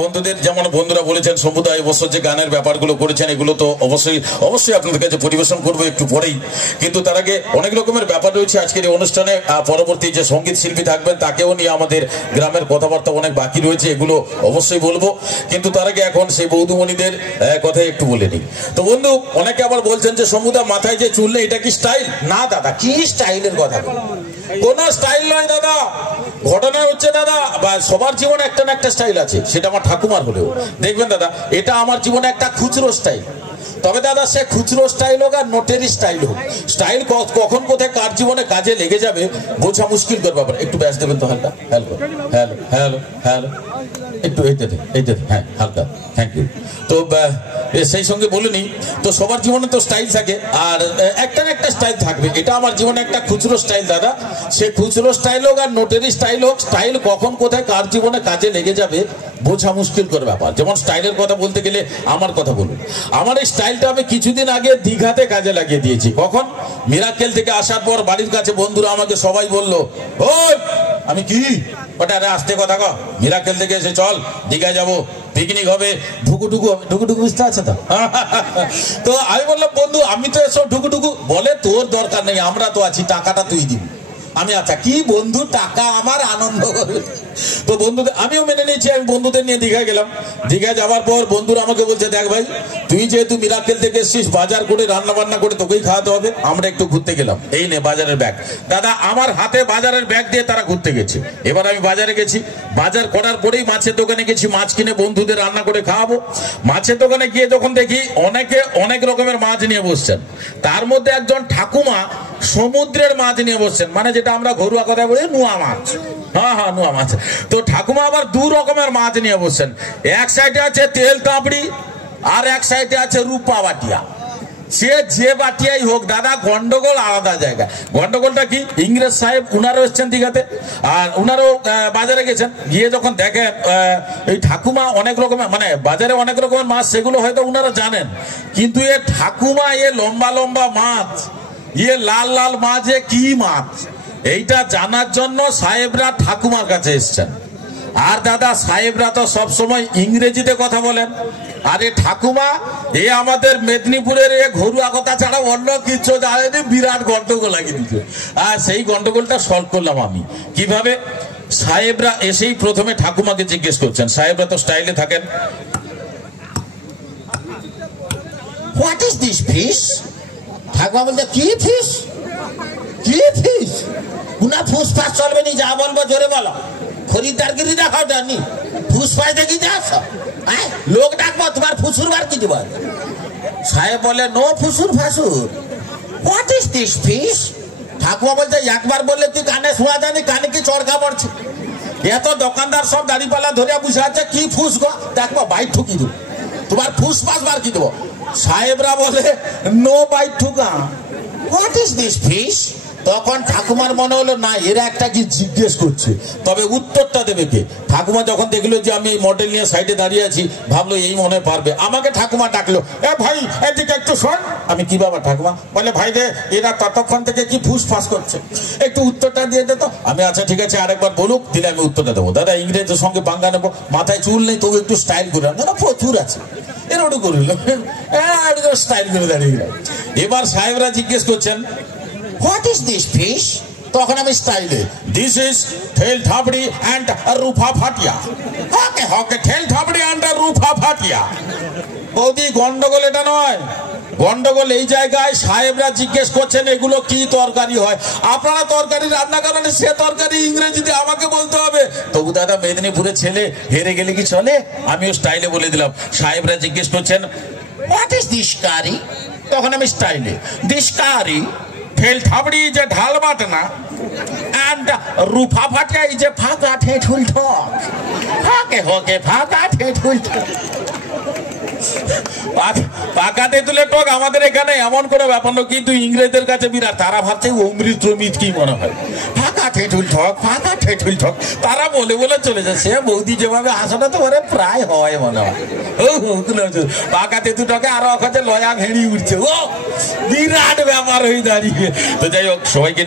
বন্ধুদের যেমন বন্ধুরা বলেছেন সমুদায় বছর যে গানের ব্যাপারগুলো করেছেন এগুলো তো অবশ্যই আপনাদের কাছে পরিবেশন করবো একটু পরেই, কিন্তু তার আগে অনেক রকমের ব্যাপার রয়েছে আজকের এই অনুষ্ঠানে। পরবর্তী যে সঙ্গীত শিল্পী থাকবেন তাকেও নিয়ে আমাদের গ্রামের কথাবার্তা অনেক বাকি রয়েছে, এগুলো অবশ্যই বলবো, কিন্তু তার আগে এখন সেই বৌদ্ধমণিদের কথাই একটু বলে নিই। তো বন্ধু অনেকে আবার বলছেন যে সমুদা মাথায় যে চুল নেই এটা কি স্টাইল? না দাদা, কি স্টাইলের কথা? কোন স্টাইল নয় দাদা। ঘটনা হচ্ছে দাদা সবার জীবনে একটা না একটা স্টাইল আছে, সেটা আমার ঠাকুমার হলেও দেখবেন দাদা এটা আমার জীবনে একটা খুচরো স্টাইল। তবে দাদা সে খুচরো স্টাইল হোক আর নোটেরই স্টাইল হোক, স্টাইল কখন কোথায় কার জীবনে কাজে লেগে যাবে বোঝা মুশকিল করে ব্যাপার। একটু ব্যাস দেবেন তো হালকা, হ্যালো হ্যালো হ্যালো হ্যালো, একটু এইতে হ্যাঁ হালকা, থ্যাংক ইউ। তো সেই সঙ্গে বলিনি তো সবার জীবনে তো স্টাইল থাকে আর একটা না একটা স্টাইল থাকবে, এটা আমার জীবনে একটা খুচরো স্টাইল দাদা। সে খুচরো স্টাইল হোক আর নোটেরই স্টাইল হোক, স্টাইল কখন কোথায় কার জীবনে কাজে লেগে যাবে বোঝা মুশকিল করে ব্যাপার। যেমন স্টাইলের কথা বলতে গেলে আমার কথা বলুন, আমার এই স্টাইলটা আমি কিছুদিন আগে দীঘাতে কাজে লাগিয়ে দিয়েছি। কখন? মিরাকেল থেকে আসার পর বাড়ির কাছে বন্ধুরা আমাকে সবাই বললো, ওই আমি কি ওটা আসতে কথা কো, মিরাকেল থেকে এসে চল দীঘায় যাবো, পিকনিক হবে, ঢুকুঢুকু বুঝতে আছে তো? তো আমি বললাম বন্ধু আমি তো এসব ঢুকুঢুকু বলে তোর দরকার নেই, আমরা তো আছি, টাকাটা তুই দিবি। আমি আচ্ছা কি বন্ধু টাকা আমার আনন্দ করবে। তো বন্ধুদের আমিও মেনে নিয়েছি, আমি বন্ধুদের নিয়ে দীঘায় গেলাম। দীঘায় যাওয়ার পর বন্ধুরা আমাকে বলছে দেখ ভাই তুই যেহেতু মিরাকেল থেকে এসছিস বাজার করে রান্না বান্না করে তোকেই খাওয়াতে হবে, আমরা একটু ঘুরতে গেলাম, এই নে বাজারের ব্যাগ। দাদা আমার হাতে বাজারের ব্যাগ দিয়ে তারা ঘুরতে গেছে। এবার আমি বাজারে গেছি, বাজার করার পরেই মাছের দোকানে গেছি, মাছ কিনে বন্ধুদের রান্না করে খাওয়াবো। মাছের দোকানে গিয়ে যখন দেখি অনেকে অনেক রকমের মাছ নিয়ে বসছেন, তার মধ্যে একজন ঠাকুমা সমুদ্রের মাছ নিয়ে বসছেন, মানে যেটা আমরা ঘরোয়া কথা বলি নোয়া মাছ। হ্যাঁ হ্যাঁ নোয়া মাছ। তো ঠাকুমা আবার দু রকমের মাছ নিয়ে বসছেন, এক সাইডে আছে তেল তাঁবড়ি আর এক সাইডে আছে রূপা বাটিয়া। সে যে বাটিয়াই হোক দাদা গন্ডগোল আলাদা জায়গা। গন্ডগোলটা কি? ইংরেজ সাহেব উনারও এসছেন দীঘাতে আর উনারও বাজারে গেছেন, গিয়ে যখন দেখেন এই ঠাকুমা অনেক রকমের মানে বাজারে অনেক রকমের মাছ, সেগুলো হয়তো উনারা জানেন, কিন্তু এ ঠাকুমা এ লম্বা লম্বা মাছ, ইয়ে লাল লাল মাছ, এ কি মাছ, এইটা জানার জন্য সাহেবরা ঠাকুমার কাছে এসছেন। আর দাদা সাহেবরা তো সবসময় ইংরেজিতে কথা বলেন, আর এ ঠাকুমা এ আমাদের মেদিনীপুরের এ ঘরোয়া কথা ছাড়া অন্য কিছু জানেনি, বিরাট গন্ডগোল লাগিয়ে দিচ্ছে। আর সেই গন্ডগোলটা সলভ করলাম আমি কিভাবে। সাহেবরা এসেই প্রথমে ঠাকুমাকে জিজ্ঞেস করছেন, সাহেবরা তো স্টাইলে থাকেন, হোয়াট ইজ দিস ফিশ? ঠাকুমা বলতে কি ফিশ? কি ফিশ? উনা ফুসফাস চলবে নি, যা বলবো জোরে বলো, খরিদ্দারগিরি দেখাও জানি, ফুসফাস দেখি যাস লোক ডাকবো, তোমার ফুসুর বার কি দেবো? সাহেব বলে নো ফুসুর ফাসুর, হোয়াট ইজ দিস ফিশ? ঠাকুমা বলছে একবার বললে তুই কানে শোয়া জানি, কানে কি চড়কা পড়ছে? এত দোকানদার সব দাড়িপাল্লা ধরে বসে আছে, কি ফুস গো, দেখবো বাইক ঠুকি দেবো, তোমার ফুসফাস বার কি দেবো? সাহেবরা বলে নো বাইক ঠুকা, হোয়াট ইজ দিস ফিশ? তখন ঠাকুমার মনে হলো না এরা একটা কি জিজ্ঞেস করছে, তবে উত্তরটা দেবে কে? ঠাকুমা যখন দেখলো যে আমি মডেল নিয়ে সাইডে দাঁড়িয়ে আছি, ভাবলো এই মনে পারবে। আমাকে ঠাকুমা ডাকলো, এ ভাই এদিকে একটু শোন। আমি কি বাবা? ঠাকুমা বলে ভাই রে এরা ততক্ষণ থেকে কি ফুসফাস করছে, একটু উত্তরটা দিয়ে দে তো। আমি আচ্ছা ঠিক আছে আরেকবার বলুক, দিলে আমি উত্তরটা দেবো। দাদা ইংরেজের সঙ্গে বাংলা নেবো, মাথায় চুল নেই তবু একটু স্টাইল করে, না প্রচুর আছে এরকম করল, স্টাইল করে দাঁড়িয়ে। এবার সাহেবরা জিজ্ঞেস করছেন হোয়াট ইজ দিস ফিশ? তখন আমি স্টাইলে, দিস ইজ ঠেল থাবড়ি অ্যান্ড রূপা ফাটিয়া। ওকে ওকে, ঠেল থাবড়ি অ্যান্ড রূপা ফাটিয়া। বৌদি গন্ডগোল এটা নয়, গন্ডগোল এই জায়গায় সাহেবরা জিজ্ঞেস করছেন এগুলো কি তরকারি হয়। আপনারা তরকারি রান্না করেন, সে তরকারি ইংরেজিতে আমাকে বলতে হবে। তবু দাদা মেদিনীপুরের ছেলে হেরে গেলে কি চলে? আমিও স্টাইলে বলে দিলাম। সাহেবরা জিজ্ঞেস করছেন হোয়াট ইজ দিস কারি? তখন আমি স্টাইলে, দিস কারি ঠেল থাবড়ি যে ঢাল বাটনা and রূপা ফাটিয়া এই যে ফাঁকা ঠেঠুল ঠক, ফাঁকে হোকে ফাঁকা ঠেঠুল ঠক। পাকা তেঁতুলের টক আমাদের এখানে এমন করে ব্যাপার না, কিন্তু ইংরেজদের কাছে বিরাট, তারা ভাবছে অমৃত অমৃত কি মনে হয়, ফাঁকা ঠেঠুল ঠক ফাঁকা ঠেঠুল ঠক, তারা বলে বলে চলে যাচ্ছে। বৌদি যেভাবে হাসাটা তো ওরে প্রায় হয় মনে হয়, পাকা তেঁতুল টকে আরো কাছে লয়া ভেড়ি উঠছে, ও বিরাট ব্যাপার হয়ে দাঁড়িয়ে। তো যাই হোক সবাইকে